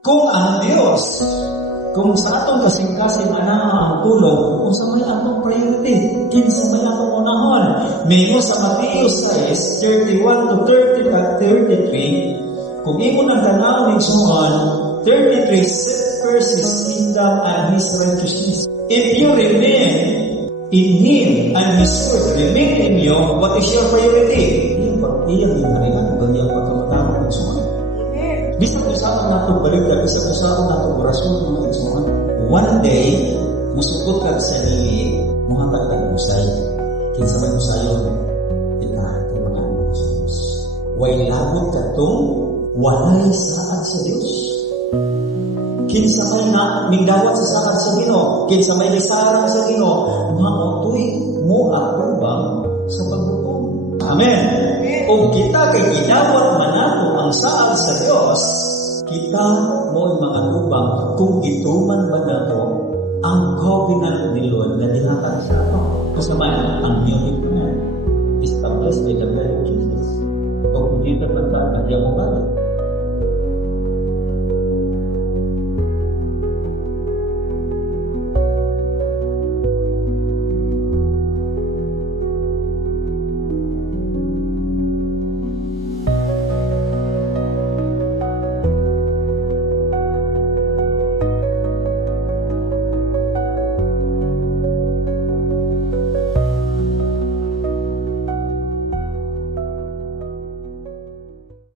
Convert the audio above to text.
Kung ang Dios, kung sa atong kasing-kasing ang tulog, kung sa may atong priority, kinsa may atong unahon. Mingo sa Mateo 6:31 to 33, kung imo nang tanaw ning suon, 33, seek first His kingdom and His righteousness. If you remain in Him and His word remain in you, what is your priority? Iyang hinaringan ko niyang pagkamatawag ng suon. Bisag usapan nato balikan, bisag usapan nato orasyon ng mga igsuon. One day, musukot ka sa liit, muhatag ka ng usay. Kinsa may usayon, itahan ka mga anak sa Diyos. Way labot ka itong walay saad sa Diyos. Kinsa may mingdawat sa saad sa Ginoo, kinsa may lisarang sa Ginoo, mga otoy mo apubang sa paghukom. Amen. Kung kita kay ginawat manato ang saad sa Diyos, kita mo mga tubang kung ituman ba nato ang covenant ni Lord na dihatag sa ato. Kasamaan ang new covenant established by the blood of Jesus. Kung hindi na pagkakadya mo ba?